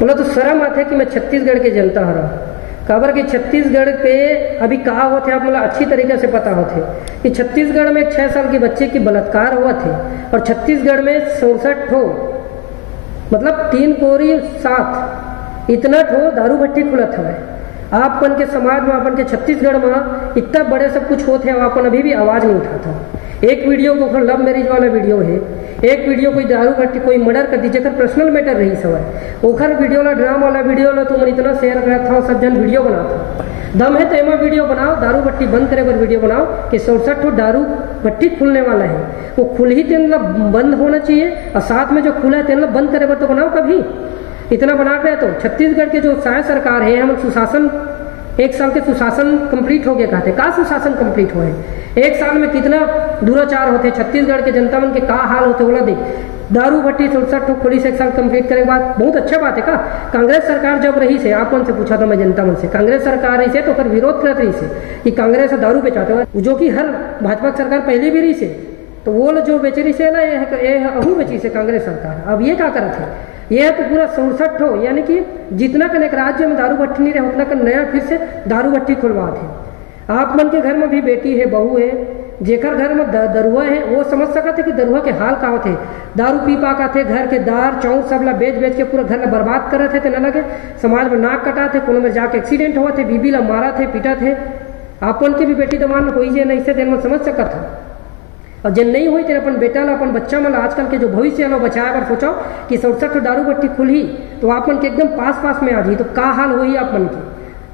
बोला तो शर्म आते कि मैं छत्तीसगढ़ के जनता हरा खबर कि छत्तीसगढ़ पे अभी कहा होते आप मतलब अच्छी तरीके से पता होते कि छत्तीसगढ़ में 6 साल के बच्चे की बलात्कार हुआ थे और छत्तीसगढ़ में 67 ठो मतलब 3 कोरी 7 इतना ठो दारू भट्टी खुला था। आपन के समाज में अपन के छत्तीसगढ़ में इतना बड़े सब कुछ होते हैं अपन अभी भी आवाज़ नहीं उठाता। एक वीडियो को लव मैरिज वाला वीडियो है, एक वीडियो कोई दारू भट्टी कोई मर्डर कर दीजिए पर्सनल मैटर रही सब ओखर वीडियो ला ड्रामा वाला वीडियो ला तुम इतना शेयर करा था सब जन वीडियो बनाता दम है तो एमा वीडियो बनाओ दारू भट्टी बंद करे पर वीडियो बनाओ कि 67 ठो दारू भट्टी खुलने वाला है वो खुल ही तेन बंद होना चाहिए और साथ में जो खुला है तेन बंद करे पर तो बनाओ कभी इतना बना रहे। तो छत्तीसगढ़ के जो साय सरकार है हम सुशासन 1 साल के सुशासन कंप्लीट हो गया कहते का सुशासन कंप्लीट हुए 1 साल में कितना दुराचार होते छत्तीसगढ़ के जनता मन के का हाल होते बोला देख दारू भट्टी 67 पुलिस 1 साल कंप्लीट करे के बाद बहुत अच्छा बात है का कांग्रेस सरकार जब रही से आप मन से पूछा था मैं जनता मन से कांग्रेस सरकार रही से तो फिर विरोध करत रही से कि कांग्रेस दारू बेचाते हुए जो कि हर भाजपा सरकार पहले भी रही से तो वो जो बेच रही से ना ये अहू बेची से कांग्रेस सरकार अब ये क्या करत है ये है तो पूरा 67 हो यानी कि जितना कन एक राज्य में दारू भट्टी नहीं रहे उतना कन नया फिर से दारू भट्टी खुलवा थे। आप मन के घर में भी बेटी है बहू है जेकर घर में दरुआ है वो समझ सकते कि दरुआ के हाल का होते दारू पी पा थे घर के दार चौक सब ला बेच के पूरा घर ला बर्बाद कर रहे थे न लगे समाज में नाक कटा थे कोनो में जाके एक्सीडेंट हुआ थे बीबी ला मारा थे पीटा थे आपन के भी बेटी दमान हो नहीं से दिन में समझ सकता था और जब नहीं हुई तेरे अपन बेटा ला अपन बच्चा मन आजकल के जो भविष्य लो बचाए पर सोचो कि 67 दारू भट्टी खुली तो आपन के एकदम पास में आ जी तो का हाल हुई आपन की।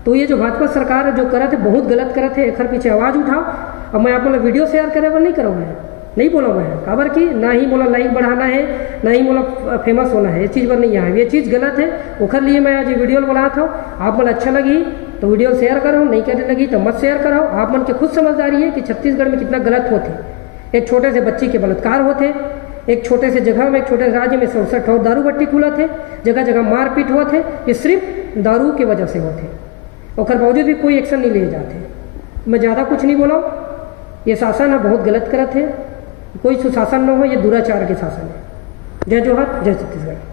तो ये जो भाजपा सरकार जो करे थे बहुत गलत करे थे एक पीछे आवाज़ उठाओ और मैं आप वीडियो शेयर करे पर नहीं करो नहीं बोला मैं खबर की ना ही बोला लाइक बढ़ाना है ना ही बोला फेमस होना है इस चीज़ पर नहीं आया ये चीज़ गलत है उखर लिए मैं आज वीडियो बना था आप मन अच्छा लगी तो वीडियो शेयर करो नहीं करने लगी तो मत शेयर करो। आप मन के खुद समझदारी है कि छत्तीसगढ़ में कितना गलत होते एक छोटे से बच्ची के बलात्कार होते एक छोटे से जगह में एक छोटे से राज्य में 67 और दारू भट्टी खुला थे जगह जगह मारपीट हुआ थे ये सिर्फ दारू की वजह से होते और बावजूद भी कोई एक्शन नहीं लिए जाते। मैं ज़्यादा कुछ नहीं बोला ये शासन है बहुत गलत करत है कोई सुशासन न हो ये दुराचार के शासन है। जय जोहर जय छत्तीसगढ़।